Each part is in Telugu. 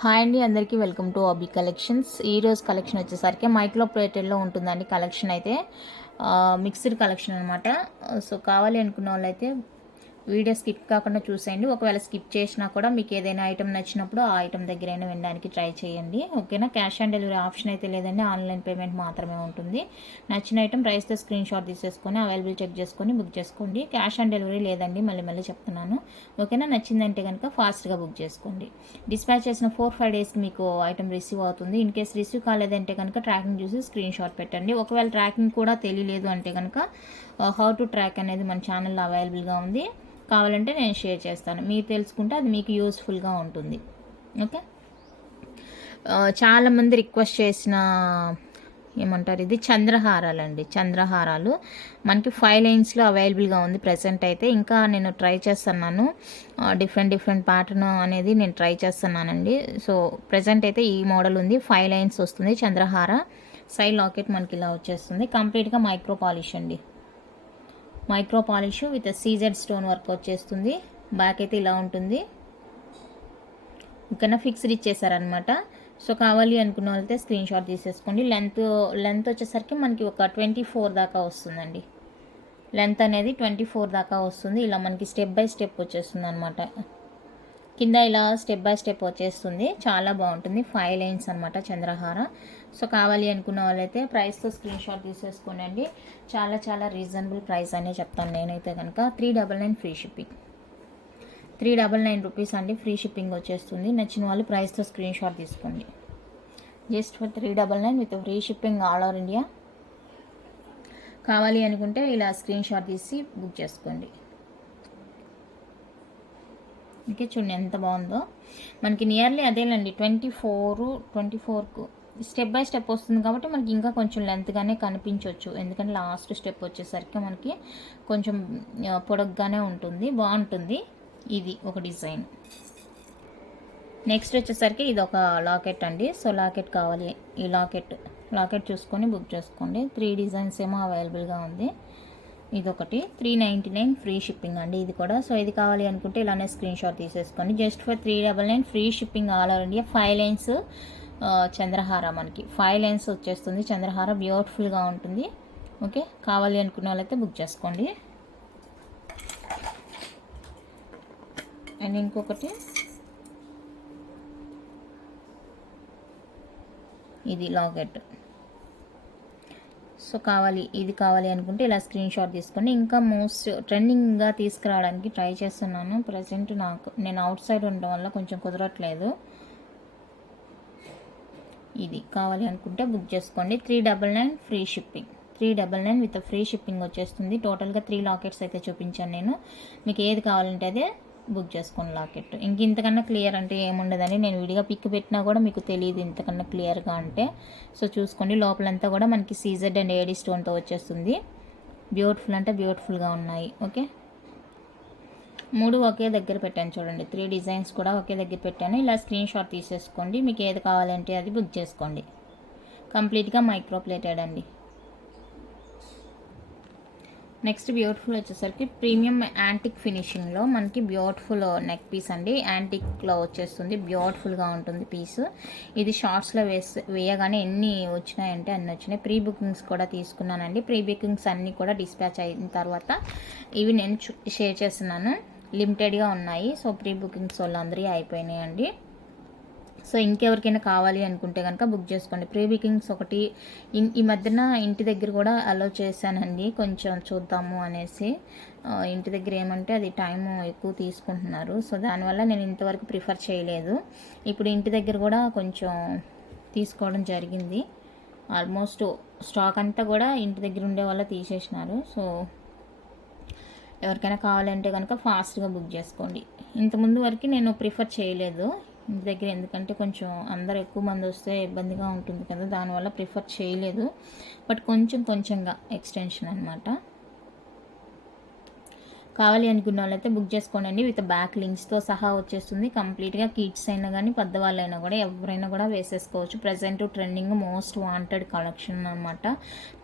హాయ్ అండి, అందరికీ వెల్కమ్ టు ఆబీ కలెక్షన్స్. ఈరోజు కలెక్షన్ వచ్చేసరికి మైక్రో ప్లేటెడ్లో ఉంటుందండి. కలెక్షన్ అయితే మిక్స్డ్ కలెక్షన్ అనమాట. సో కావాలి అనుకున్న వాళ్ళైతే వీడియో స్కిప్ కాకుండా చూసేయండి. ఒకవేళ స్కిప్ చేసినా కూడా మీకు ఏదైనా ఐటమ్ నచ్చినప్పుడు ఆ ఐటమ్ దగ్గరైనా వినడానికి ట్రై చేయండి. ఓకేనా. క్యాష్ ఆన్ డెలివరీ ఆప్షన్ అయితే లేదండి, ఆన్లైన్ పేమెంట్ మాత్రమే ఉంటుంది. నచ్చిన ఐటమ్ ప్రైస్తో స్క్రీన్ షాట్ తీసేసుకొని అవైలబుల్ చెక్ చేసుకొని బుక్ చేసుకోండి. క్యాష్ ఆన్ డెలివరీ లేదండి, మళ్ళీ చెప్తున్నాను. ఓకేనా. నచ్చిందంటే కనుక ఫాస్ట్గా బుక్ చేసుకోండి. డిస్పాచ్ చేసిన 4-5 డేస్కి మీకు ఐటమ్ రిసీవ్ అవుతుంది. ఇన్ కేస్ రిసీవ్ కాలేదంటే కనుక ట్రాకింగ్ చూసి స్క్రీన్ షాట్ పెట్టండి. ఒకవేళ ట్రాకింగ్ కూడా తెలియలేదు అంటే కనుక హౌ టు ట్రాక్ అనేది మన ఛానల్లో అవైలబుల్గా ఉంది. కావాలంటే నేను షేర్ చేస్తాను, మీరు తెలుసుకుంటే అది మీకు యూస్ఫుల్గా ఉంటుంది. ఓకే. చాలామంది రిక్వెస్ట్ చేసిన ఏమంటారు, ఇది చంద్రహారాలు అండి. చంద్రహారాలు మనకి 5 లైన్స్లో అవైలబుల్గా ఉంది ప్రజెంట్ అయితే. ఇంకా నేను ట్రై చేస్తున్నాను, డిఫరెంట్ ప్యాటర్న్ అనేది నేను ట్రై చేస్తున్నానండి. సో ప్రజెంట్ అయితే ఈ మోడల్ ఉంది, 5 లైన్స్ వస్తుంది చంద్రహార. సైడ్ లాకెట్ మనకి ఇలా వచ్చేస్తుంది. కంప్లీట్గా మైక్రో పాలిష్ అండి. Micro polish with CZ stone work వచ్చేస్తుంది. బ్యాక్ అయితే ఇలా ఉంటుంది. ఇక్కడ ఫిక్స్డ్ ఇచ్చేసారనమాట. సో కావాలి అనుకున్న వాళ్ళైతే స్క్రీన్ షాట్ తీసేసుకోండి. లెంత్ వచ్చేసరికి మనకి ఒక 24 దాకా వస్తుందండి. లెంత్ అనేది 24 దాకా వస్తుంది. ఇలా మనకి స్టెప్ బై స్టెప్ వచ్చేస్తుంది అనమాట. కింద ఇలా స్టెప్ బై స్టెప్ వచ్చేస్తుంది. చాలా బాగుంటుంది. 5 లైన్స్ అనమాట చంద్రహార. సో కావాలి అనుకున్న వాళ్ళైతే ప్రైస్తో స్క్రీన్ షాట్ తీసేసుకోనండి. చాలా రీజనబుల్ ప్రైస్ అనే చెప్తాను నేనైతే కనుక. 399 ఫ్రీ షిప్పింగ్. 399 రూపీస్ అండి, ఫ్రీ షిప్పింగ్ వచ్చేస్తుంది. నచ్చిన వాళ్ళు ప్రైస్తో స్క్రీన్ షాట్ తీసుకోండి. Just for 399 with free shipping all over India. కావాలి అనుకుంటే ఇలా స్క్రీన్ షాట్ తీసి బుక్ చేసుకోండి. ఓకే, చూడండి ఎంత బాగుందో. మనకి నియర్లీ అదేనండి 24కు స్టెప్ బై స్టెప్ వస్తుంది కాబట్టి మనకి ఇంకా కొంచెం లెంత్గానే కనిపించవచ్చు. ఎందుకంటే లాస్ట్ స్టెప్ వచ్చేసరికి మనకి కొంచెం పొడగ్గానే ఉంటుంది, బాగుంటుంది. ఇది ఒక డిజైన్. నెక్స్ట్ వచ్చేసరికి ఇది ఒక లాకెట్ అండి. సో లాకెట్ కావాలి, ఈ లాకెట్ చూసుకొని బుక్ చేసుకోండి. 3 డిజైన్స్ ఏమో అవైలబుల్గా ఉంది. ఇదొకటి 399 ఫ్రీ షిప్పింగ్ అండి ఇది కూడా. సో ఇది కావాలి అనుకుంటే ఇలానే స్క్రీన్ షాట్ తీసేసుకోండి. Just for 399 free shipping all over India. 5 lines చంద్రహార, మనకి 5 లైన్స్ వచ్చేస్తుంది చంద్రహార. బ్యూటిఫుల్గా ఉంటుంది. ఓకే, కావాలి అనుకున్న వాళ్ళైతే బుక్ చేసుకోండి. అండ్ ఇంకొకటి ఇది లాకెట్. సో ఇది కావాలి అనుకుంటే ఇలా స్క్రీన్ షాట్ తీసుకొని ఇంకా మోస్ట్ ట్రెండింగ్గా తీసుకురావడానికి ట్రై చేస్తున్నాను. ప్రజెంట్ నేను అవుట్ సైడ్ ఉండడం వల్ల కొంచెం కుదరట్లేదు. ఇది కావాలి అనుకుంటే బుక్ చేసుకోండి. 399 free shipping. 399 with free shipping వచ్చేస్తుంది. టోటల్గా 3 లాకెట్స్ అయితే చూపించాను నేను. మీకు ఏది కావాలంటే అదే బుక్ చేసుకోండి లాకెట్. ఇంతకన్నా క్లియర్ అంటే ఏముండదని నేను విడిగా పిక్ పెట్టినా కూడా మీకు తెలియదు ఇంతకన్నా క్లియర్గా అంటే. సో చూసుకోండి, లోపలంతా కూడా మనకి సీజెడ్ అండ్ ఏడీ స్టోన్తో వచ్చేస్తుంది. బ్యూటిఫుల్ అంటే బ్యూటిఫుల్గా ఉన్నాయి. ఓకే, 3 ఒకే దగ్గర పెట్టాను చూడండి. 3 డిజైన్స్ కూడా ఒకే దగ్గర పెట్టాను. ఇలా స్క్రీన్ షాట్ తీసేసుకోండి. మీకు ఏది కావాలంటే అది బుక్ చేసుకోండి. కంప్లీట్గా మైక్రో ప్లేటెడ్ అండి. నెక్స్ట్ బ్యూటిఫుల్ వచ్చేసరికి ప్రీమియం యాంటిక్ ఫినిషింగ్లో మనకి బ్యూటిఫుల్ నెక్ పీస్ అండి. యాంటిక్లో వచ్చేస్తుంది, బ్యూటిఫుల్గా ఉంటుంది పీస్. ఇది షార్ట్స్లో వేయగానే ఎన్ని వచ్చినాయంటే అన్ని వచ్చినాయి. ప్రీ బుకింగ్స్ కూడా తీసుకున్నానండి. ప్రీ బుకింగ్స్ అన్నీ కూడా డిస్పాచ్ అయిన తర్వాత ఇవి నేను షేర్ చేస్తున్నాను. లిమిటెడ్గా ఉన్నాయి. సో ప్రీ బుకింగ్స్ వాళ్ళందరూ అయిపోయినాయండి. సో ఇంకెవరికైనా కావాలి అనుకుంటే కనుక బుక్ చేసుకోండి. ప్రీ బుకింగ్స్ ఒకటి ఈ మధ్యన ఇంటి దగ్గర కూడా అలో చేశానండి, కొంచెం చూద్దాము అనేసి. ఇంటి దగ్గర ఏమంటే అది టైం ఎక్కువ తీసుకుంటున్నారు. సో దానివల్ల నేను ఇంతవరకు ప్రిఫర్ చేయలేదు. ఇప్పుడు ఇంటి దగ్గర కూడా కొంచెం తీసుకోవడం జరిగింది. ఆల్మోస్ట్ స్టాక్ అంతా కూడా ఇంటి దగ్గర ఉండే వల్ల తీసేసినారు. సో ఎవరికైనా కావాలంటే కనుక ఫాస్ట్గా బుక్ చేసుకోండి. ఇంతకుముందు వరకు నేను ప్రిఫర్ చేయలేదు ఇంటి దగ్గర, ఎందుకంటే కొంచెం అందరు ఎక్కువ మంది వస్తే ఇబ్బందిగా ఉంటుంది కదా, దానివల్ల ప్రిఫర్ చేయలేదు. బట్ కొంచెంగా ఎక్స్టెన్షన్ అనమాట. కావాలి అనుకున్న వాళ్ళైతే బుక్ చేసుకోండి విత్ బ్యాక్ లింక్స్తో సహా వచ్చేస్తుంది. కంప్లీట్గా కిడ్స్ అయినా కానీ పెద్దవాళ్ళైనా కూడా ఎవరైనా కూడా వేసేసుకోవచ్చు. Present trending most wanted collection అనమాట.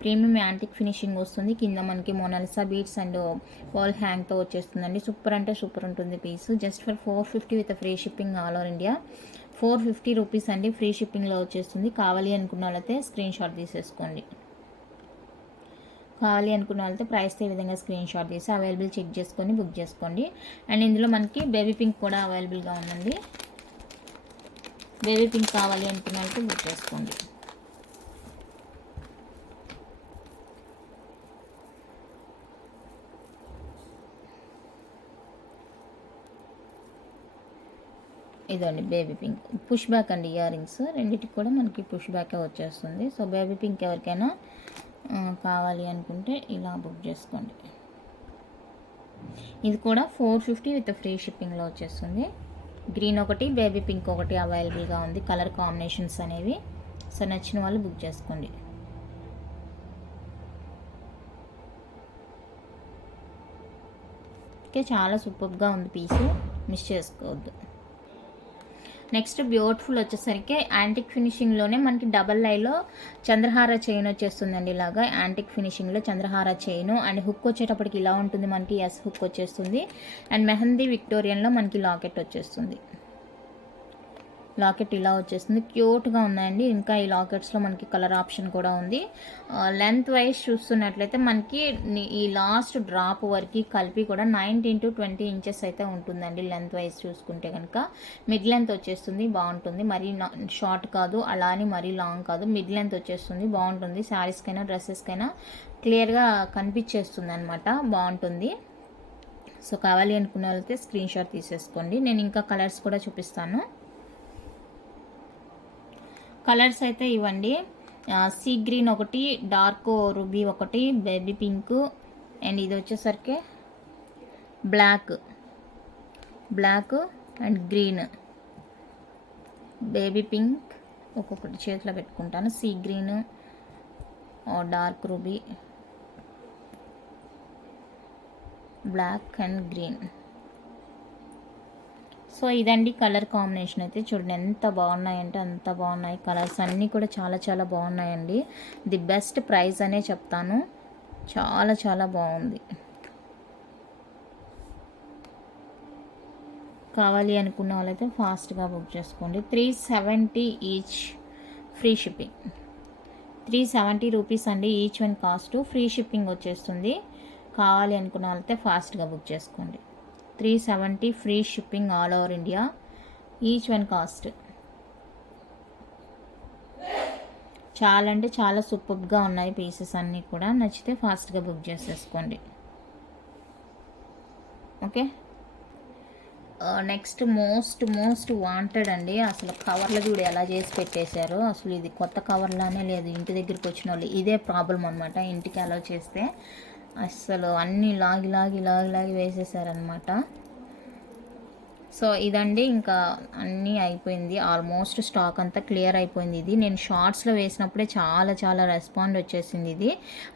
ప్రీమియం యాంటిక్ ఫినిషింగ్ వస్తుంది. కింద మనకి మొనాలిసా బీడ్స్ అండ్ వాల్ హ్యాంగ్తో వచ్చేస్తుందండి. సూపర్ అంటే సూపర్ ఉంటుంది piece. Just for 450 with free shipping all over India. 450 rupees అండి, ఫ్రీ షిప్పింగ్లో వచ్చేస్తుంది. కావాలి అనుకున్న వాళ్ళైతే స్క్రీన్ షాట్ తీసేసుకోండి. కావాలి అనుకున్న వాళ్ళతో ప్రైస్తో ఈ విధంగా స్క్రీన్ షాట్ తీసి అవైలబుల్ చెక్ చేసుకొని బుక్ చేసుకోండి. అండ్ ఇందులో మనకి బేబీ పింక్ కూడా అవైలబుల్గా ఉందండి. బేబీ పింక్ కావాలి అనుకున్న వాళ్ళతో బుక్ చేసుకోండి. ఇదండి బేబీ పింక్ పుష్ బ్యాక్ అండి, ఇయర్ రింగ్స్ రెండింటికి కూడా మనకి పుష్ బ్యాకే వచ్చేస్తుంది. సో బేబీ పింక్ ఎవరికైనా కావాలి అనుకుంటే ఇలా బుక్ చేసుకోండి. ఇది కూడా 450 విత్ ఫ్రీ షిప్పింగ్లో వచ్చేస్తుంది. గ్రీన్ ఒకటి, బేబీ పింక్ ఒకటి అవైలబుల్గా ఉంది, కలర్ కాంబినేషన్స్ అనేవి. సో నచ్చిన వాళ్ళు బుక్ చేసుకోండి. ఓకే, చాలా సూపర్గా ఉంది పీసు, మిస్ చేసుకోవద్దు. నెక్స్ట్ బ్యూటిఫుల్ వచ్చేసరికి యాంటిక్ ఫినిషింగ్లోనే మనకి డబల్ లైలో చంద్రహార చైన్ వచ్చేస్తుందండి. ఇలాగా యాంటిక్ ఫినిషింగ్లో చంద్రహార చైన్ అండ్ హుక్ వచ్చేటప్పటికి ఇలా ఉంటుంది మనకి, ఎస్ హుక్ వచ్చేస్తుంది. అండ్ మెహందీ విక్టోరియన్లో మనకి లాకెట్ వచ్చేస్తుంది. లాకెట్ ఇలా వచ్చేస్తుంది, క్యూట్గా ఉన్నాయండి. ఇంకా ఈ లాకెట్స్లో మనకి కలర్ ఆప్షన్ కూడా ఉంది. లెంత్ వైజ్ చూస్తున్నట్లయితే మనకి ఈ లాస్ట్ డ్రాప్ వరకు కలిపి కూడా 19 to 20 ఇంచెస్ అయితే ఉంటుందండి. లెంత్ వైజ్ చూసుకుంటే కనుక మిడ్ లెంత్ వచ్చేస్తుంది, బాగుంటుంది. మరీ షార్ట్ కాదు, అలా అని మరీ లాంగ్ కాదు, మిడ్ లెంత్ వచ్చేస్తుంది, బాగుంటుంది. శారీస్కైనా డ్రెస్సెస్కైనా క్లియర్గా కనిపించేస్తుంది అనమాట, బాగుంటుంది. సో కావాలి అనుకున్న వాళ్ళైతే స్క్రీన్ షాట్ తీసేసుకోండి. నేను ఇంకా కలర్స్ కూడా చూపిస్తాను. కలర్స్ అయితే ఇవ్వండి, సీ గ్రీన్ ఒకటి, డార్క్ రూబీ ఒకటి, బేబీ పింక్, అండ్ ఇది వచ్చేసరికి black and green. Baby pink ఒక్కొక్కటి చేతిలో పెట్టుకుంటాను, sea green, dark ruby, black and green. So ఇదండి కలర్ కాంబినేషన్ అయితే. చూడండి ఎంత బాగున్నాయంటే అంత బాగున్నాయి. కలర్స్ అన్నీ కూడా చాలా చాలా బాగున్నాయండి. ది బెస్ట్ ప్రైస్ అనే చెప్తాను, చాలా చాలా బాగుంది. కావాలి అనుకున్న వాళ్ళైతే ఫాస్ట్గా బుక్ చేసుకోండి. 370 ఈచ్, ఫ్రీ షిప్పింగ్. 370 రూపీస్ అండి each one cost, free shipping వచ్చేస్తుంది. కావాలి అనుకున్న వాళ్ళైతే ఫాస్ట్గా బుక్ చేసుకోండి. 370 free shipping all over India, each one cost. చాలా అంటే చాలా సూపర్గా ఉన్నాయి పీసెస్ అన్నీ కూడా. నచ్చితే ఫాస్ట్గా బుక్ చేసేసుకోండి. ఓకే, నెక్స్ట్ మోస్ట్ వాంటెడ్ అండి. అసలు కవర్లు చూడు ఎలా చేసి పెట్టేశారు. అసలు ఇది కొత్త కవర్లానే లేదు. ఇంటి దగ్గరికి వచ్చిన వాళ్ళు ఇదే ప్రాబ్లం అనమాట. ఇంటికి అలా చేస్తే అస్సలు అన్నీ లాగి వేసేసారనమాట. సో ఇదండి, ఇంకా అన్నీ అయిపోయింది. ఆల్మోస్ట్ స్టాక్ అంతా క్లియర్ అయిపోయింది. ఇది నేను షార్ట్స్లో వేసినప్పుడే చాలా చాలా రెస్పాండ్ వచ్చేసింది ఇది.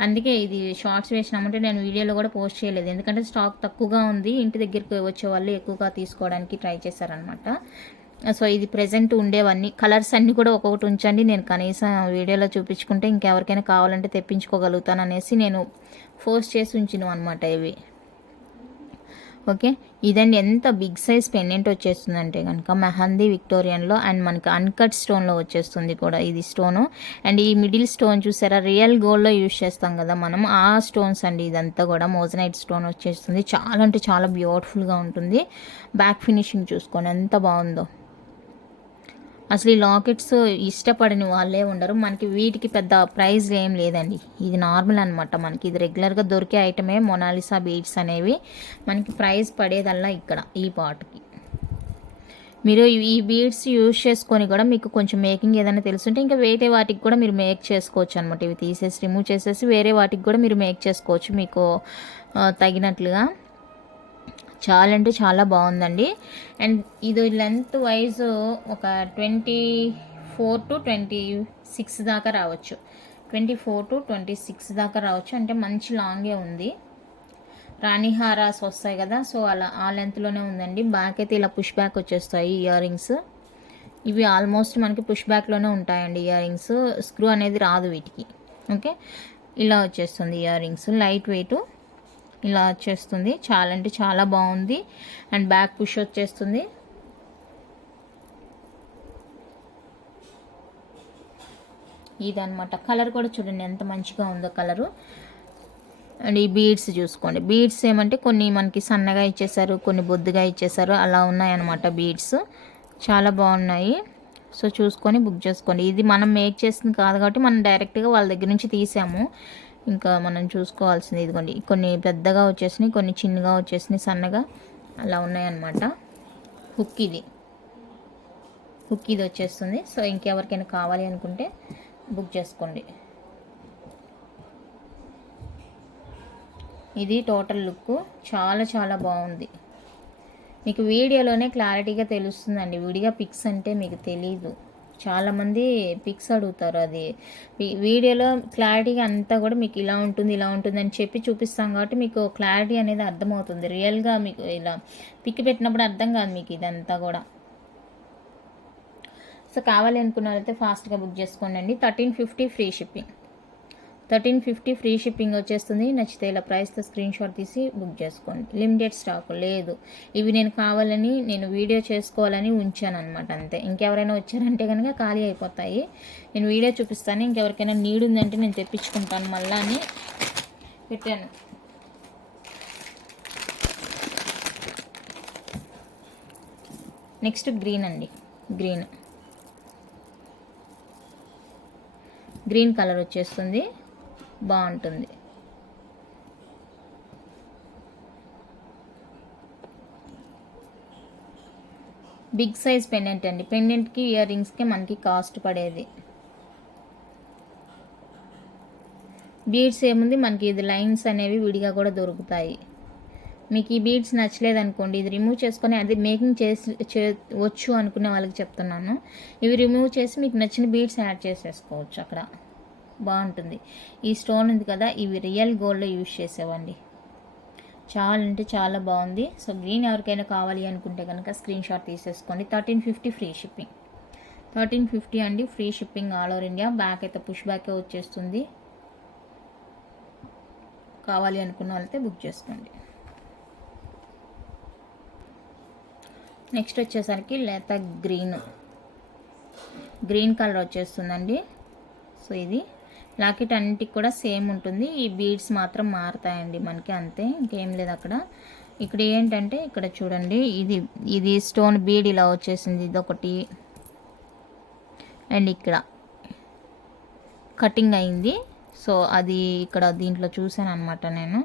అందుకే ఇది షార్ట్స్ వేసినామంటే నేను వీడియోలో కూడా పోస్ట్ చేయలేదు, ఎందుకంటే స్టాక్ తక్కువగా ఉంది. ఇంటి దగ్గరికి వచ్చే వాళ్ళు ఎక్కువగా తీసుకోవడానికి ట్రై చేశారనమాట. సో ఇది ప్రెజెంట్ ఉండేవన్నీ కలర్స్ అన్నీ కూడా ఒక్కొక్కటి ఉంచండి. నేను కనీసం వీడియోలో చూపించుకుంటే ఇంకెవరికైనా కావాలంటే తెప్పించుకోగలుగుతాను అనేసి నేను ఫోర్స్ చేసి ఉంచినాం అనమాట ఇవి. ఓకే, ఇదండి ఎంత బిగ్ సైజ్ పెండెంట్ వచ్చేస్తుందంటే కనుక మెహందీ విక్టోరియన్లో అండ్ మనకి అన్కట్ స్టోన్లో వచ్చేస్తుంది కూడా ఇది స్టోను. అండ్ ఈ మిడిల్ స్టోన్ చూసారా, రియల్ గోల్డ్లో యూజ్ చేస్తాం కదా మనం, ఆ స్టోన్స్ అండి. ఇదంతా కూడా మోజనైట్ స్టోన్ వచ్చేస్తుంది. చాలా అంటే చాలా బ్యూటిఫుల్గా ఉంటుంది. బ్యాక్ ఫినిషింగ్ చూసుకోండి ఎంత బాగుందో. అసలు ఈ లాకెట్స్ ఇష్టపడని వాళ్ళే ఉండరు. మనకి వీటికి పెద్ద ప్రైస్ ఏం లేదండి, ఇది నార్మల్ అనమాట. మనకి ఇది రెగ్యులర్గా దొరికే ఐటమే మొనాలిసా బీడ్స్ అనేవి. మనకి ప్రైస్ పడేదల్లా ఇక్కడ ఈ పార్ట్కి. మీరు ఈ బీడ్స్ యూజ్ చేసుకొని కూడా మీకు కొంచెం మేకింగ్ ఏదైనా తెలుసుంటే ఇంకా వేరే వాటికి కూడా మీరు మేక్ చేసుకోవచ్చు అనమాట. ఇవి తీసేసి రిమూవ్ చేసేసి వేరే వాటికి కూడా మీరు మేక్ చేసుకోవచ్చు మీకు తగినట్లుగా. చాలా అంటే చాలా బాగుందండి. అండ్ ఇది లెంత్ వైజ్ ఒక 24 to 26 దాకా రావచ్చు. 24 to 26 దాకా రావచ్చు, అంటే మంచి లాంగే ఉంది. రాణిహారాస్ వస్తాయి కదా, సో అలా ఆ లెంత్లోనే ఉందండి. బ్యాక్ అయితే ఇలా పుష్ బ్యాక్ వచ్చేస్తాయి ఇయర్ రింగ్స్. ఇవి ఆల్మోస్ట్ మనకి పుష్ బ్యాక్లోనే ఉంటాయండి ఇయర్ రింగ్స్, స్క్రూ అనేది రాదు వీటికి. ఓకే, ఇలా వచ్చేస్తుంది ఇయర్ రింగ్స్, లైట్ వెయిట్ ఇలా వచ్చేస్తుంది. చాలా అంటే చాలా బాగుంది. అండ్ బ్యాక్ పుష్ వచ్చేస్తుంది. ఇదనమాట. కలర్ కూడా చూడండి ఎంత మంచిగా ఉందో కలరు. అండ్ ఈ బీడ్స్ చూసుకోండి. బీడ్స్ ఏమంటే కొన్ని మనకి సన్నగా ఇచ్చేసారు, కొన్ని బొద్దుగా ఇచ్చేసారు, అలా ఉన్నాయన్నమాట బీడ్స్. చాలా బాగున్నాయి. సో చూసుకొని బుక్ చేసుకోండి. ఇది మనం మేక్ చేసింది కాదు కాబట్టి మనం డైరెక్ట్గా వాళ్ళ దగ్గర నుంచి తీసాము. ఇంకా మనం చూసుకోవాల్సింది ఇదిగోండి. కొన్ని పెద్దగా వచ్చేసినాయి, కొన్ని చిన్నగా వచ్చేసినాయి, సన్నగా అలా ఉన్నాయన్నమాట. హుక్ ఇది వచ్చేస్తుంది. సో ఇంకెవరికైనా కావాలి అనుకుంటే బుక్ చేసుకోండి. ఇది టోటల్ లుక్ చాలా చాలా బాగుంది. మీకు వీడియోలోనే క్లారిటీగా తెలుస్తుందండి. విడిగా పిక్స్ అంటే మీకు తెలీదు. చాలామంది పిక్స్ అడుగుతారు. అది వీడియోలో క్లారిటీగా అంతా కూడా మీకు ఇలా ఉంటుంది ఇలా ఉంటుంది అని చెప్పి చూపిస్తాం కాబట్టి మీకు క్లారిటీ అనేది అర్థమవుతుంది. రియల్గా మీకు ఇలా పిక్ పెట్టినప్పుడు అర్థం కాదు మీకు ఇదంతా కూడా. సో కావాలి అనుకున్న వాళ్ళైతే ఫాస్ట్గా బుక్ చేసుకోండి. 1350 ఫ్రీ షిప్పింగ్. 1350 ఫ్రీ షిప్పింగ్ వచ్చేస్తుంది. నచ్చితే ఇలా ప్రైస్తో స్క్రీన్ షాట్ తీసి బుక్ చేసుకోండి. లిమిటెడ్ స్టాక్ లేదు. ఇవి నేను కావాలని నేను వీడియో చేసుకోవాలని ఉంచాను అనమాట, అంతే. ఇంకెవరైనా వచ్చారంటే కనుక ఖాళీ అయిపోతాయి. నేను వీడియో చూపిస్తాను. ఇంకెవరికైనా నీడ్ ఉందంటే నేను తెప్పించుకుంటాను మళ్ళా అని పెట్టాను. నెక్స్ట్ గ్రీన్ అండి. గ్రీన్ కలర్ వచ్చేస్తుంది, బాగుంటుంది. బిగ్ సైజ్ పెండెంట్ అండి. పెండెంట్కి ఇయర్ రింగ్స్కి మనకి కాస్ట్ పడేది. బీడ్స్ ఏముంది మనకి ఇది లైన్స్ అనేవి విడిగా కూడా దొరుకుతాయి. మీకు ఈ బీడ్స్ నచ్చలేదు అనుకోండి, ఇది రిమూవ్ చేసుకొని అది మేకింగ్ వచ్చు అనుకునే వాళ్ళకి చెప్తున్నాను. ఇవి రిమూవ్ చేసి మీకు నచ్చిన బీడ్స్ యాడ్ చేసేసుకోవచ్చు అక్కడ. బాగుంటుంది. ఈ స్టోన్ ఉంది కదా, ఇవి రియల్ గోల్డ్లో యూజ్ చేసేవండి. చాలా అంటే చాలా బాగుంది. సో గ్రీన్ ఎవరికైనా కావాలి అనుకుంటే కనుక స్క్రీన్ షాట్ తీసేసుకోండి. 1350 ఫ్రీ షిప్పింగ్. 1350 అండి, free shipping all over India. Back అయితే పుష్ బ్యాకే వచ్చేస్తుంది. కావాలి అనుకున్న వాళ్ళైతే బుక్ చేసుకోండి. నెక్స్ట్ వచ్చేసరికి లేత గ్రీన్ కలర్ వచ్చేస్తుందండి. సో ఇది లాకెట్ అన్నిటికి కూడా సేమ్ ఉంటుంది. ఈ బీడ్స్ మాత్రం మారుతాయండి మనకి, అంతే, ఇంకేం లేదు అక్కడ. ఇక్కడ ఏంటంటే ఇక్కడ చూడండి, ఇది స్టోన్ బీడ్ ఇలా వచ్చేసింది, ఇదొకటి. అండ్ ఇక్కడ కటింగ్ అయింది. సో అది ఇక్కడ దీంట్లో చూసాను అనమాట నేను.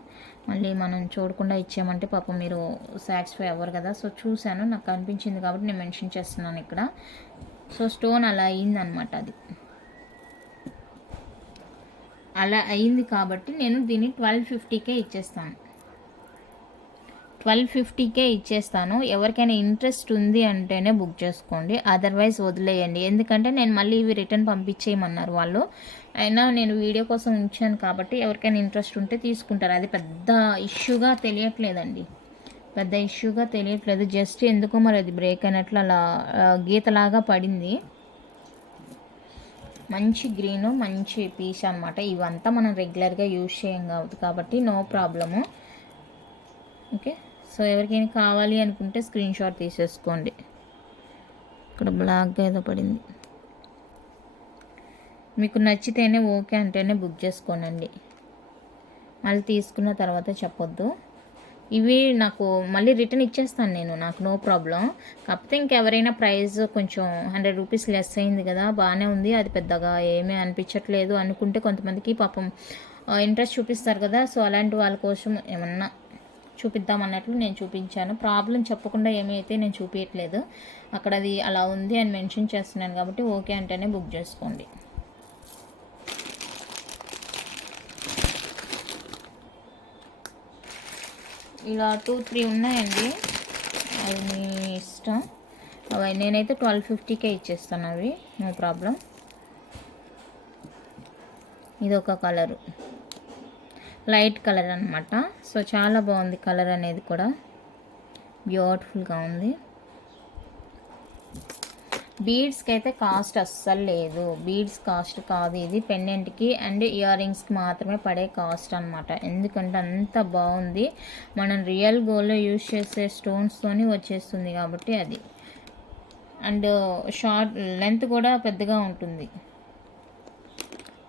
మళ్ళీ మనం చూడకుండా ఇచ్చామంటే పాపం మీరు సాటిస్ఫై అవ్వరు కదా. సో చూశాను, నాకు అనిపించింది కాబట్టి నేను మెన్షన్ చేస్తున్నాను ఇక్కడ. సో స్టోన్ అలా అయిందనమాట. అది అలా అయింది కాబట్టి నేను దీన్ని 1250కే ఇచ్చేస్తాను. 1250కే ఇచ్చేస్తాను. ఎవరికైనా ఇంట్రెస్ట్ ఉంది అంటేనే బుక్ చేసుకోండి, అదర్వైజ్ వదిలేయండి. ఎందుకంటే నేను మళ్ళీ ఇవి రిటర్న్ పంపించేయమన్నారు వాళ్ళు. అయినా నేను వీడియో కోసం ఉంచాను కాబట్టి ఎవరికైనా ఇంట్రెస్ట్ ఉంటే తీసుకుంటారు. అది పెద్ద ఇష్యూగా తెలియట్లేదండి, జస్ట్ ఎందుకో మరి అది బ్రేక్ అయినట్లు అలా గీతలాగా పడింది. మంచి గ్రీను, మంచి పీస్ అనమాట. ఇవంతా మనం రెగ్యులర్గా యూజ్ చేయం కాబట్టి నో ప్రాబ్లము. ఓకే, సో ఎవరికైనా కావాలి అనుకుంటే స్క్రీన్ షాట్ తీసేసుకోండి. ఇక్కడ బ్లాక్గా ఏదో పడింది. మీకు నచ్చితేనే ఓకే అంటేనే బుక్ చేసుకోనండి, మళ్ళీ తీసుకున్న తర్వాత చెప్పొద్దు. ఇవి నాకు మళ్ళీ రిటర్న్ ఇచ్చేస్తాను నేను, నాకు నో ప్రాబ్లం. కాకపోతే ఇంకెవరైనా ప్రైస్ కొంచెం 100 రూపీస్ లెస్ అయింది కదా, బాగానే ఉంది, అది పెద్దగా ఏమీ అనిపించట్లేదు అనుకుంటే కొంతమందికి పాపం ఇంట్రెస్ట్ చూపిస్తారు కదా. సో అలాంటి వాళ్ళ కోసం ఏమన్నా చూపిద్దామన్నట్లు నేను చూపించాను. ప్రాబ్లం చెప్పకుండా ఏమైతే నేను చూపించట్లేదు, అక్కడ అది అలా ఉంది అని మెన్షన్ చేస్తున్నాను కాబట్టి ఓకే అంటేనే బుక్ చేసుకోండి. ఇలా 2-3 ఉన్నాయండి, అది మీ ఇష్టం. అవి నేనైతే 1250కే ఇచ్చేస్తాను, అవి నో ప్రాబ్లం. ఇది ఒక కలరు, లైట్ కలర్ అనమాట. సో చాలా బాగుంది కలర్ అనేది కూడా, బ్యూటిఫుల్గా ఉంది. బీడ్స్కి అయితే కాస్ట్ అస్సలు లేదు, బీడ్స్ కాస్ట్ కాదు ఇది. పెండెంట్కి అండ్ ఇయర్ రింగ్స్కి మాత్రమే పడే కాస్ట్ అనమాట. ఎందుకంటే అంత బాగుంది, మనం రియల్ గోల్డ్లో యూజ్ చేసే స్టోన్స్తోని వచ్చేస్తుంది కాబట్టి అది. అండ్ షార్ట్ లెంత్ కూడా పెద్దగా ఉంటుంది.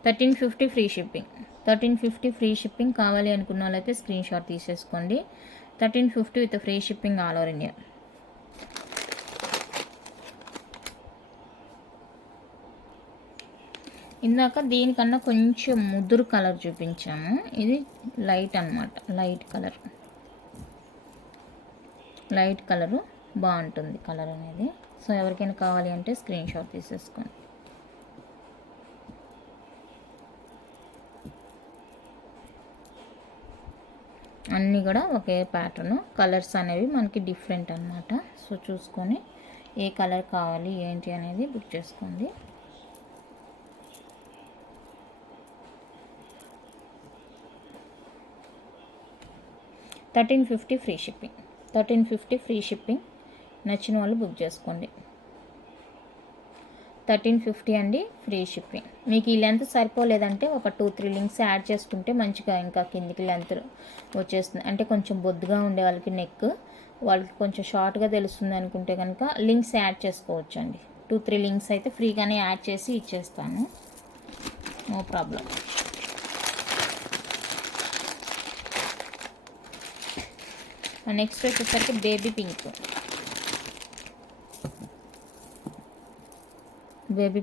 1350 ఫ్రీ షిప్పింగ్. 1350 ఫ్రీ షిప్పింగ్ కావాలి అనుకున్న వాళ్ళైతే స్క్రీన్ షాట్ తీసేసుకోండి. 1350 with free shipping all over India. ఇందాక దీనికన్నా కొంచెం ముదురు కలర్ చూపించాము. ఇది లైట్ అన్నమాట, లైట్ కలరు బాగుంటుంది కలర్ అనేది. సో ఎవరికైనా కావాలి అంటే స్క్రీన్ షాట్ తీసేసుకోండి. అన్నీ కూడా ఒకే ప్యాటర్న్, కలర్స్ అనేవి మనకి డిఫరెంట్ అన్నమాట. సో చూసుకొని ఏ కలర్ కావాలి ఏంటి అనేది బుక్ చేసుకోండి. $1350 ఫ్రీ షిప్పింగ్. 1350 free shipping. నచ్చిన వాళ్ళు బుక్ చేసుకోండి. 1350 అండి ఫ్రీ షిప్పింగ్. మీకు ఈ లెంత్ సరిపోలేదంటే ఒక 2-3 లింక్స్ యాడ్ చేసుకుంటే మంచిగా ఇంకా కిందికి లెంత్ వచ్చేస్తుంది. అంటే కొంచెం బొద్దుగా ఉండే వాళ్ళకి నెక్, వాళ్ళకి కొంచెం షార్ట్గా తెలుస్తుంది అనుకుంటే కనుక లింక్స్ యాడ్ చేసుకోవచ్చు అండి. 2-3 లింక్స్ అయితే ఫ్రీగానే యాడ్ చేసి ఇచ్చేస్తాను, నో ప్రాబ్లం. నెక్స్ట్ వచ్చేసరికి బేబీ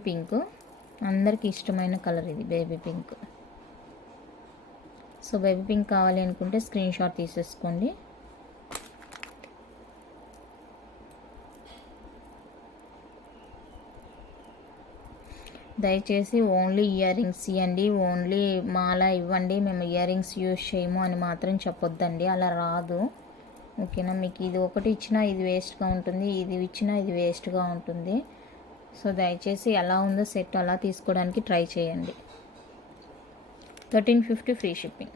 పింక్. అందరికి ఇష్టమైన కలర్ ఇది baby pink. So baby pink కావాలి అనుకుంటే స్క్రీన్ షాట్ తీసేసుకోండి. దయచేసి ఓన్లీ ఇయర్ రింగ్స్ ఇవ్వండి, ఓన్లీ మాల ఇవ్వండి, మేము ఇయర్ రింగ్స్ యూజ్ చేయము అని మాత్రం చెప్పొద్దండి, అలా రాదు. ఓకేనా? మీకు ఇది ఒకటి ఇచ్చినా ఇది వేస్ట్గా ఉంటుంది, ఇది ఇచ్చినా ఇది వేస్ట్గా ఉంటుంది. సో దయచేసి ఎలా ఉందో సెట్ అలా తీసుకోవడానికి ట్రై చేయండి. 1350 ఫ్రీ షిప్పింగ్.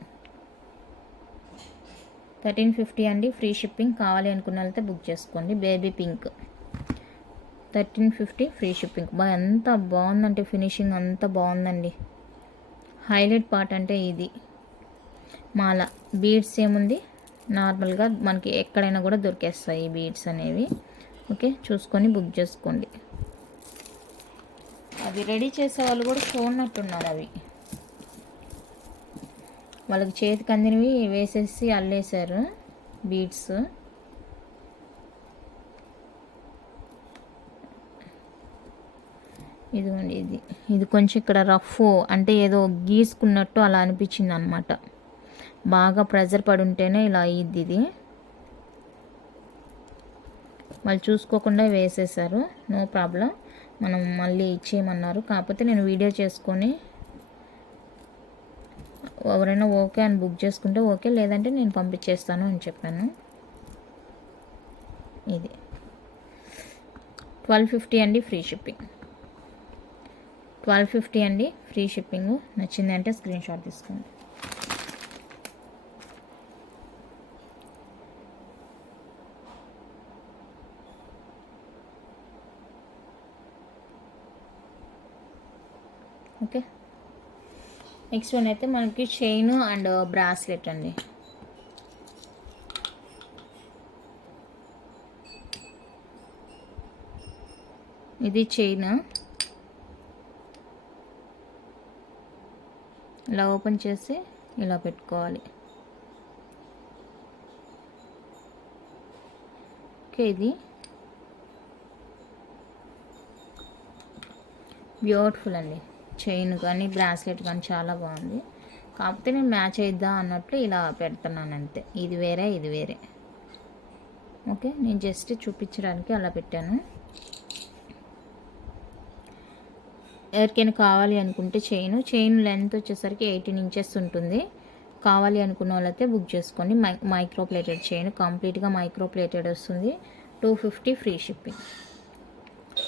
1350 అండి ఫ్రీ షిప్పింగ్. కావాలి అనుకున్న వాళ్ళతో బుక్ చేసుకోండి. Baby pink 1350 free shipping. ఎంత బాగుందంటే ఫినిషింగ్ అంత బాగుందండి. హైలైట్ పార్ట్ అంటే ఇది మాల. బీడ్స్ ఏముంది నార్మల్గా మనకి ఎక్కడైనా కూడా దొరికేస్తాయి ఈ బీడ్స్ అనేవి. ఓకే, చూసుకొని బుక్ చేసుకోండి. అవి రెడీ చేసే వాళ్ళు కూడా చూడనట్టున్నారు. అవి వాళ్ళకి చేతికి అందినవి వేసేసి అల్లేశారు బీడ్స్. ఇదిగోండి, ఇది కొంచెం ఇక్కడ రఫ్ అంటే ఏదో గీసుకున్నట్టు అలా అనిపించింది అనమాట. బాగా ప్రెజర్ పడి ఉంటేనే ఇలా అయ్యిద్ది. ఇది వాళ్ళు చూసుకోకుండా వేసేసారు, నో ప్రాబ్లం. మనం మళ్ళీ ఇచ్చేయమన్నారు. కాకపోతే నేను వీడియో చేసుకొని ఎవరైనా ఓకే అని బుక్ చేసుకుంటే ఓకే, లేదంటే నేను పంపించేస్తాను అని చెప్పాను. ఇది 1250 అండి ఫ్రీ షిప్పింగ్. 1250 అండి ఫ్రీ షిప్పింగ్. నచ్చింది అంటే స్క్రీన్ షాట్ తీసుకోండి. ఓకే, నెక్స్ట్ వన్ అయితే మనకి చైన్ అండ్ బ్రాస్లెట్ అండి. ఇది చైన్ ఇలా ఓపెన్ చేసి ఇలా పెట్టుకోవాలి. ఓకే, ఇది బ్యూటిఫుల్ అండి. చైన్ కానీ బ్రాస్లెట్ కానీ చాలా బాగుంది. కాకపోతే నేను మ్యాచ్ అయిద్దా అన్నట్లు ఇలా పెడుతున్నాను అంతే. ఇది వేరే ఇది వేరే. ఓకే, నేను జస్ట్ చూపించడానికి అలా పెట్టాను. ఎవరికైనా కావాలి అనుకుంటే చైన్ లెంత్ వచ్చేసరికి 18 ఇంచెస్ ఉంటుంది. కావాలి అనుకున్న వాళ్ళైతే బుక్ చేసుకోండి. మైక్రో ప్లేటెడ్ చైన్, కంప్లీట్గా మైక్రో ప్లేటెడ్ వస్తుంది. 250 ఫ్రీ షిప్పింగ్.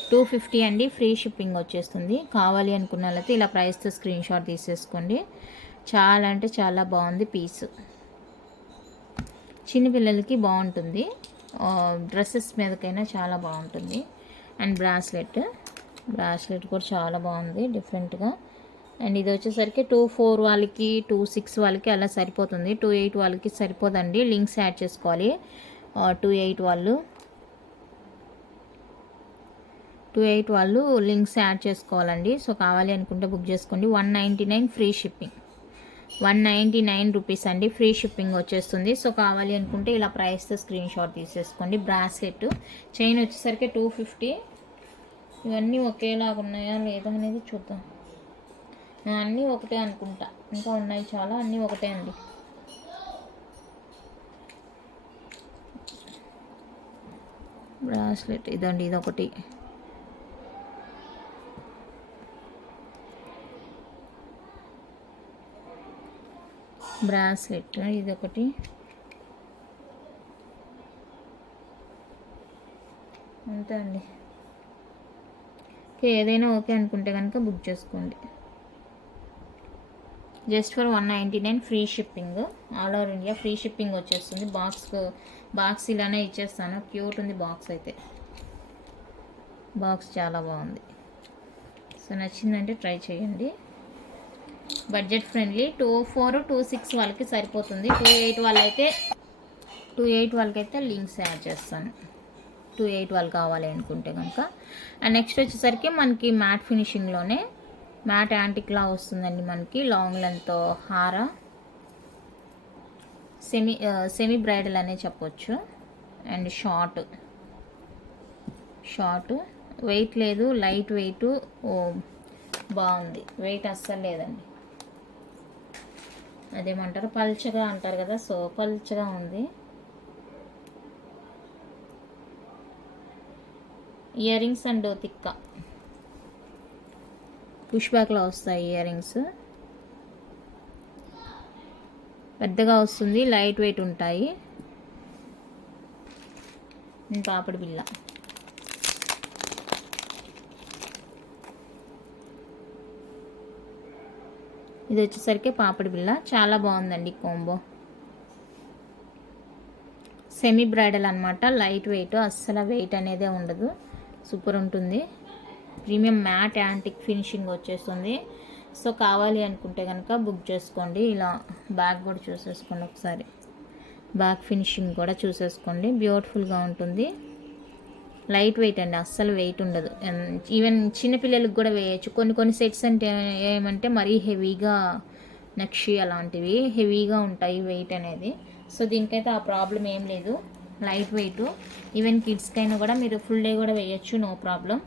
250 అండి ఫ్రీ షిప్పింగ్ వచ్చేస్తుంది. కావాలి అనుకున్న వాళ్ళైతే ఇలా ప్రైస్తో స్క్రీన్ షాట్ తీసేసుకోండి. చాలా అంటే చాలా బాగుంది పీస్. చిన్నపిల్లలకి బాగుంటుంది, డ్రెస్సెస్ మీదకైనా చాలా బాగుంటుంది. అండ్ బ్రాస్లెట్ కూడా చాలా బాగుంది డిఫరెంట్గా. అండ్ ఇది వచ్చేసరికి 24 వాళ్ళకి 26 వాళ్ళకి అలా సరిపోతుంది. 28 వాళ్ళకి సరిపోదండి, లింక్స్ యాడ్ చేసుకోవాలి. 28 వాళ్ళు 28 వాళ్ళు లింక్స్ యాడ్ చేసుకోవాలండి. సో కావాలి అనుకుంటే బుక్ చేసుకోండి. 199 ఫ్రీ షిప్పింగ్, 199 రూపీస్ అండి, ఫ్రీ షిప్పింగ్ వచ్చేస్తుంది. సో కావాలి అనుకుంటే ఇలా ప్రైస్తో స్క్రీన్ షాట్ తీసేసుకోండి. బ్రాస్లెట్ చైన్ వచ్చేసరికి 250. ఇవన్నీ ఒకేలాగా ఉన్నాయా లేదా అనేది చూద్దాం. అన్నీ ఒకటే అనుకుంటా, ఇంకా ఉన్నాయి చాలా, అన్నీ ఒకటే అండి. బ్రాస్లెట్ ఇదండి, ఇదొకటి. బ్రాస్లెట్ ఇదొకటి. అంతే అండి. ఏదైనా ఓకే అనుకుంటే కనుక బుక్ చేసుకోండి. Just for 199 free shipping, all over India free shipping వచ్చేస్తుంది. బాక్స్ ఇలానే ఇచ్చేస్తాను. క్యూట్ ఉంది బాక్స్ అయితే, బాక్స్ చాలా బాగుంది. సో నచ్చిందంటే ట్రై చేయండి. బడ్జెట్ ఫ్రెండ్లీ, 2426 వాళ్ళకి సరిపోతుంది. 28 వాళ్ళకైతే లింక్స్ యాడ్ చేస్తాను. 28 వాళ్ళు కావాలి అనుకుంటే కనుక. అండ్ నెక్స్ట్ వచ్చేసరికి మనకి మ్యాట్ ఫినిషింగ్లోనే మ్యాట్ యాంటిక్లా వస్తుందండి. మనకి లాంగ్ లెంత్ హార, సెమీ బ్రైడల్ అనే చెప్పొచ్చు. అండ్ షార్ట్ వెయిట్ లేదు, లైట్ వెయిట్. బాగుంది, వెయిట్ అస్సలు లేదండి. అదేమంటారు, పల్చగా అంటారు కదా, సో పల్చగా ఉంది. ఇయర్ రింగ్స్ అండ్ తిక్క పుష్ బ్యాక్లో వస్తాయి. ఇయర్ రింగ్స్ పెద్దగా వస్తుంది, లైట్ వెయిట్ ఉంటాయి. పాపడి బిళ్ళ, ఇది వచ్చేసరికి పాపడి బిళ్ళ. చాలా బాగుందండి కాంబో. సెమీ బ్రైడల్ అనమాట, లైట్ వెయిట్, అస్సలు వెయిట్ అనేదే ఉండదు. సూపర్ ఉంటుంది. ప్రీమియం మ్యాట్ యాంటిక్ ఫినిషింగ్ వచ్చేస్తుంది. సో కావాలి అనుకుంటే కనుక బుక్ చేసుకోండి. ఇలా బ్యాగ్ కూడా చూసేసుకోండి ఒకసారి, బ్యాక్ ఫినిషింగ్ కూడా చూసేసుకోండి. బ్యూటిఫుల్గా ఉంటుంది. లైట్ వెయిట్ అండి, అస్సలు వెయిట్ ఉండదు. ఈవెన్ చిన్నపిల్లలకు కూడా వేయచ్చు. కొన్ని సెట్స్ అంటే ఏమంటే మరీ హెవీగా, నక్షి అలాంటివి హెవీగా ఉంటాయి వెయిట్ అనేది. సో దీనికైతే ఆ ప్రాబ్లం ఏం లేదు, లైట్ వెయిట్. ఈవెన్ కిడ్స్కైనా కూడా మీరు ఫుల్ డే కూడా వేయచ్చు, నో ప్రాబ్లం.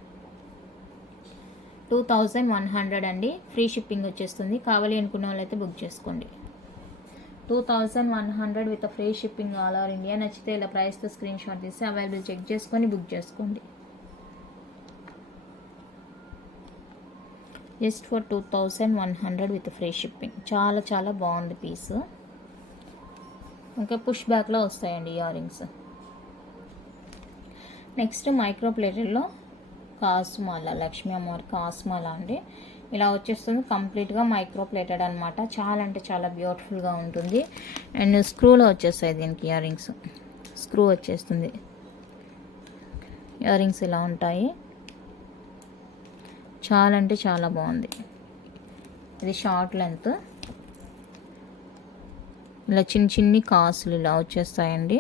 2100 అండి, ఫ్రీ షిప్పింగ్ వచ్చేస్తుంది. కావాలి అనుకున్న వాళ్ళైతే బుక్ చేసుకోండి. 2100 with free shipping all over India. నచ్చితే ఇలా ప్రైస్తో స్క్రీన్ షాట్ తీసి అవైలబుల్ చెక్ చేసుకొని బుక్ చేసుకోండి. Just for 2100 with free shipping. చాలా చాలా బాగుంది పీస్. ఇంకా పుష్ బ్యాక్లో వస్తాయండి ఇయర్ రింగ్స్. నెక్స్ట్ మైక్రో ప్లేటెడ్లో కాస్మాల, లక్ష్మీ అమ్మవారి కాస్మాల అండి. ఇలా వచ్చేస్తుంది, కంప్లీట్గా మైక్రో ప్లేటెడ్ అనమాట. చాలా అంటే చాలా బ్యూటిఫుల్గా ఉంటుంది. అండ్ స్క్రూలో వచ్చేస్తాయి దీనికి ఇయర్ రింగ్స్. స్క్రూ వచ్చేస్తుంది. ఇయర్ రింగ్స్ ఇలా ఉంటాయి. చాలా అంటే చాలా బాగుంది. ఇది షార్ట్ లెంత్. ఇలా చిన్ని కాసులు ఇలా వచ్చేస్తాయండి.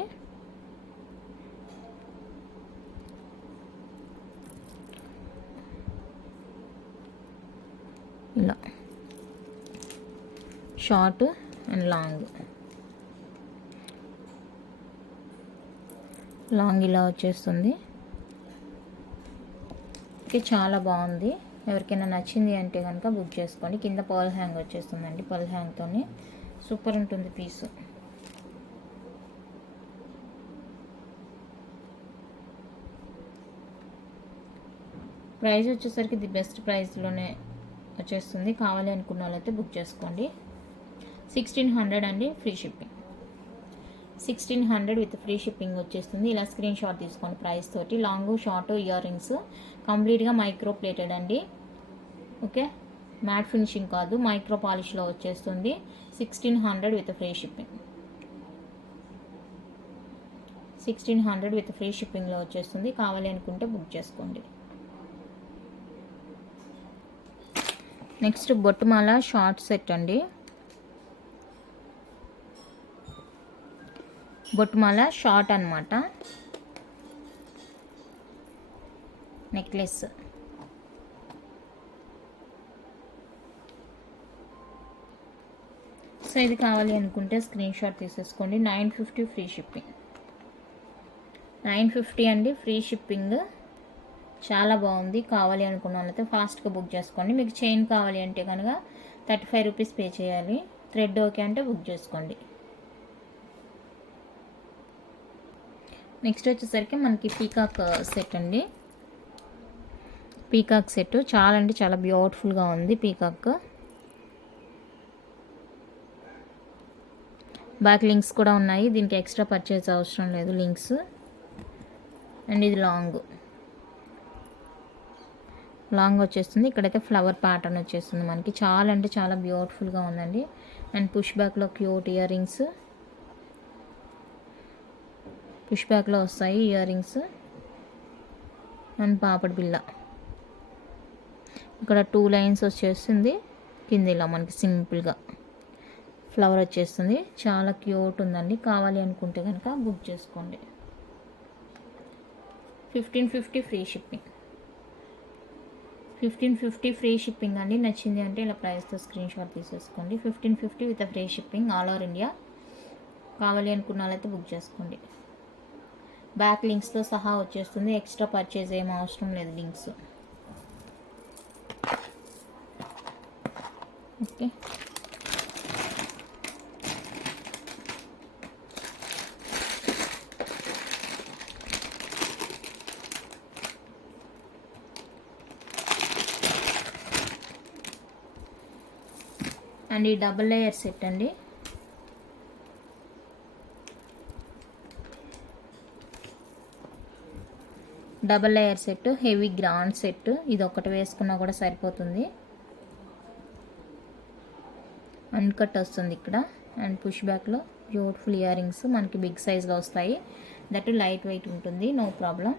ఇలా షార్ట్ అండ్ లాంగ్ ఇలా వచ్చేస్తుంది. ఓకే, చాలా బాగుంది. ఎవరికైనా నచ్చింది అంటే కనుక బుక్ చేసుకోండి. కింద పర్ల్ హ్యాంగ్ వచ్చేస్తుందండి, పర్ల్ హ్యాంగ్తోని సూపర్ ఉంటుంది పీసు. ప్రైస్ వచ్చేసరికి ది బెస్ట్ ప్రైస్లోనే వచ్చేస్తుంది. కావాలి అనుకున్న వాళ్ళైతే బుక్ చేసుకోండి. 1600 అండి, free shipping. 1600 with free shipping వచ్చేస్తుంది. ఇలా స్క్రీన్ షాట్ తీసుకోండి ప్రైస్ తోటి. లాంగ్ షార్ట్ ఇయర్ రింగ్స్ కంప్లీట్గా మైక్రో ప్లేటెడ్ అండి. ఓకే, మ్యాట్ ఫినిషింగ్ కాదు, మైక్రో పాలిష్లో వచ్చేస్తుంది. 1600 with free shipping. 1600 with free షిప్పింగ్లో వచ్చేస్తుంది. కావాలి అనుకుంటే బుక్ చేసుకోండి. నెక్స్ట్ బొట్టుమాల షార్ట్ సెట్ అండి. బొట్టుమాల షార్ట్ అనమాట. నెక్లెస్. సో ఇది కావాలి అనుకుంటే స్క్రీన్ షాట్ తీసేసుకోండి. 950 ఫ్రీ షిప్పింగ్. 950 అండి ఫ్రీ షిప్పింగ్. చాలా బాగుంది. కావాలి అనుకున్న వాళ్ళైతే ఫాస్ట్గా బుక్ చేసుకోండి. మీకు చైన్ కావాలి అంటే కనుక 35 రూపీస్ పే చేయాలి. థ్రెడ్ ఓకే అంటే బుక్ చేసుకోండి. నెక్స్ట్ వచ్చేసరికి మనకి పీకాక్ సెట్ అండి. పీకాక్ సెట్ చాలా అంటే చాలా బ్యూటిఫుల్గా ఉంది. పీకాక్ బ్యాక్ లింక్స్ కూడా ఉన్నాయి. దీనికి ఎక్స్ట్రా పర్చేజ్ అవసరం లేదు లింక్స్. అండ్ ఇది లాంగ్ వచ్చేస్తుంది. ఇక్కడైతే ఫ్లవర్ ప్యాటర్న్ వచ్చేస్తుంది మనకి. చాలా అంటే చాలా బ్యూటిఫుల్గా ఉందండి. అండ్ పుష్ బ్యాక్లో క్యూట్ ఇయర్ రింగ్స్, పుష్ బ్యాక్లో వస్తాయి ఇయర్ రింగ్స్. అండ్ పాపడి బిల్ల ఇక్కడ 2 లైన్స్ వచ్చేస్తుంది. కింద ఇలా మనకి సింపుల్గా ఫ్లవర్ వచ్చేస్తుంది. చాలా క్యూట్ ఉందండి. కావాలి అనుకుంటే కనుక బుక్ చేసుకోండి. 1550 ఫ్రీ షిప్పింగ్. 1550 ఫ్రీ షిప్పింగ్ అండి. నచ్చింది అంటే ఇలా ప్రైస్తో స్క్రీన్ షాట్ తీసేసుకోండి. 1550 with free shipping all over India. కావాలి అనుకున్న వాళ్ళైతే బుక్ చేసుకోండి. బ్యాక్ లింక్స్తో సహా వచ్చేస్తుంది. ఎక్స్ట్రా పర్చేజ్ ఏం అవసరం లేదు లింక్స్. ఓకే, అండ్ ఈ డబుల్ లేయర్ సెట్ అండి. Double layer set, heavy grand set. ఇది ఒకటి వేసుకున్నా కూడా సరిపోతుంది. అన్కట్ వస్తుంది ఇక్కడ. అండ్ పుష్ బ్యాక్లో బ్యూటిఫుల్ ఇయర్ రింగ్స్ మనకి బిగ్ సైజ్లో వస్తాయి. దట్ లైట్ వెయిట్ ఉంటుంది, నో ప్రాబ్లం.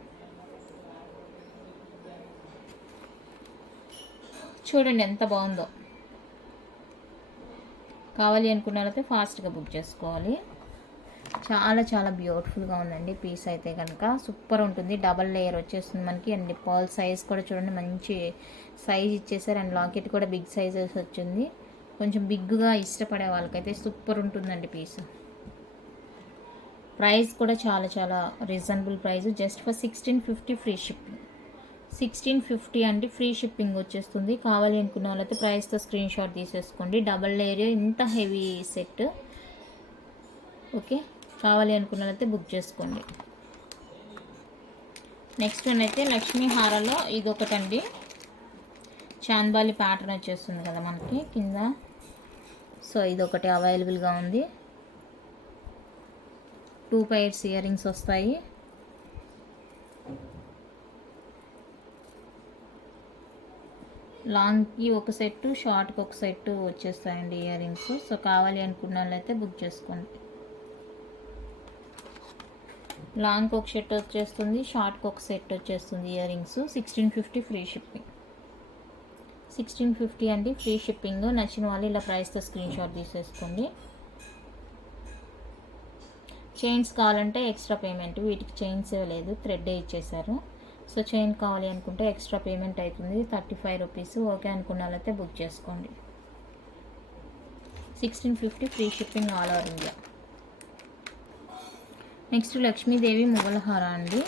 చూడండి ఎంత బాగుందో. కావాలి అనుకున్న వాళ్ళైతే ఫాస్ట్గా బుక్ చేసుకోవాలి. చాలా చాలా బ్యూటిఫుల్గా ఉందండి పీస్ అయితే కనుక. సూపర్ ఉంటుంది. డబల్ లేయర్ వచ్చేస్తుంది మనకి. అండ్ పర్ల్ సైజ్ కూడా చూడండి మంచి సైజ్ ఇచ్చేసారు. అండ్ లాకెట్ కూడా బిగ్ సైజెస్ వచ్చింది. కొంచెం బిగ్గా ఇష్టపడే వాళ్ళకైతే సూపర్ ఉంటుందండి పీస్. ప్రైస్ కూడా చాలా చాలా reasonable price. Just for 1650 free shipping. 1650 అంటే ఫ్రీ షిప్పింగ్ వచ్చేస్తుంది. కావాలి అనుకున్న వాళ్ళైతే ప్రైస్తో స్క్రీన్ షాట్ తీసేసుకోండి. డబల్ లేయర్ ఇంత హెవీ సెట్. ఓకే, కావాలి అనుకున్న వాళ్ళైతే బుక్ చేసుకోండి. నెక్స్ట్ వన్ అయితే లక్ష్మీ హారాలో ఇదొకటండి. చాంద్బాలి ప్యాటర్న్ వచ్చేస్తుంది కదా మనకి కింద. సో ఇదొకటి అవైలబుల్గా ఉంది. 2 పైర్స్ ఇయర్ రింగ్స్ వస్తాయి. లాంగ్కి ఒక సెట్, షార్ట్కి ఒక సెట్ వచ్చేస్తాయండి ఇయర్ రింగ్స్. సో కావాలి అనుకున్న వాళ్ళైతే బుక్ చేసుకోండి. లాంగ్కి ఒక సెట్ వచ్చేస్తుంది, షార్ట్కి ఒక సెట్ వచ్చేస్తుంది ఇయర్ రింగ్స్. 1650 free shipping. 1650 అండి ఫ్రీ షిప్పింగ్. నచ్చిన వాళ్ళు ఇలా ప్రైస్తో స్క్రీన్ షాట్ తీసేసుకోండి. చైన్స్ కావాలంటే ఎక్స్ట్రా పేమెంట్. వీటికి చైన్స్ లేదు, థ్రెడ్ ఇచ్చేసారు. సో చైన్ కావాలి అనుకుంటే ఎక్స్ట్రా పేమెంట్ అవుతుంది 35 రూపీస్. ఓకే అనుకున్న వాళ్ళైతే బుక్ చేసుకోండి. 1650 free shipping all over India. Next Lakshmidevi మువ్వలహార అండి.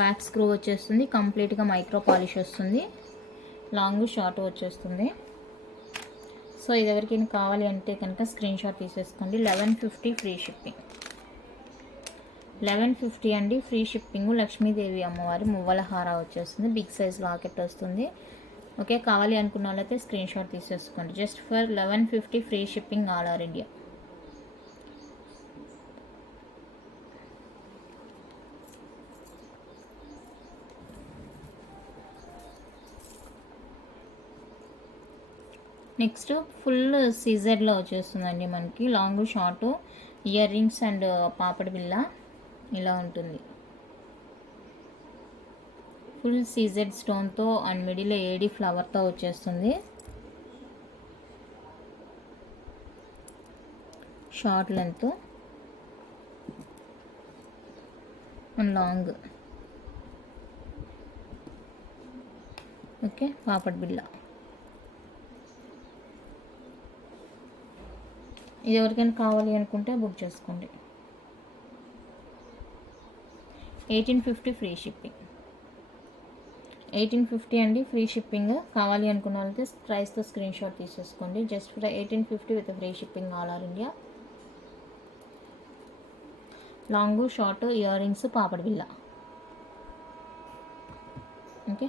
బ్యాక్ స్క్రూ వచ్చేస్తుంది. కంప్లీట్గా మైక్రో పాలిష్ వస్తుంది. లాంగ్ షార్ట్ వచ్చేస్తుంది. సో ఇది ఎవరికైనా కావాలి అంటే కనుక స్క్రీన్ షాట్ తీసేసుకోండి. 1150 ఫ్రీ షిప్పింగ్. 1150 అండి ఫ్రీ షిప్పింగ్. లక్ష్మీదేవి అమ్మవారి మువ్వలహార వచ్చేస్తుంది. బిగ్ సైజ్ లాకెట్ వస్తుంది. ఓకే, కావాలి అనుకున్న వాళ్ళైతే స్క్రీన్ షాట్ తీసేసుకోండి. Just for 1150 free shipping all over India. Next full సీజర్లో వచ్చేస్తుందండి మనకి. Long short ear rings and పాపడి బిల్ల ఇలా ఉంటుంది. ఫుల్ సీజెడ్ స్టోన్తో అండ్ మిడిల్లో ఏడి ఫ్లవర్తో వచ్చేస్తుంది. Short length and long. Okay, పాపడ్ బిళ్ళ. ఇది ఎవరికైనా కావాలి అనుకుంటే బుక్ చేసుకోండి. 1850 ఫ్రీ షిప్పింగ్. 1850 అండి ఫ్రీ షిప్పింగ్. కావాలి అనుకున్న వాళ్ళకి ప్రైస్తో స్క్రీన్ షాట్ తీసేసుకోండి. Just for 1850 with free shipping all over India. Long short ear rings papad బిళ్ళ. ఓకే,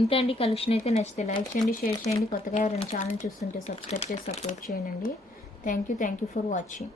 ఇంత అండి కలెక్షన్. అయితే నచ్చితే లైక్ చేయండి, షేర్ చేయండి. కొత్తగా ఎవరైనా ఛానల్ చూస్తుంటే సబ్స్క్రైబ్ చేసి సపోర్ట్ చేయండి. Thank you for watching.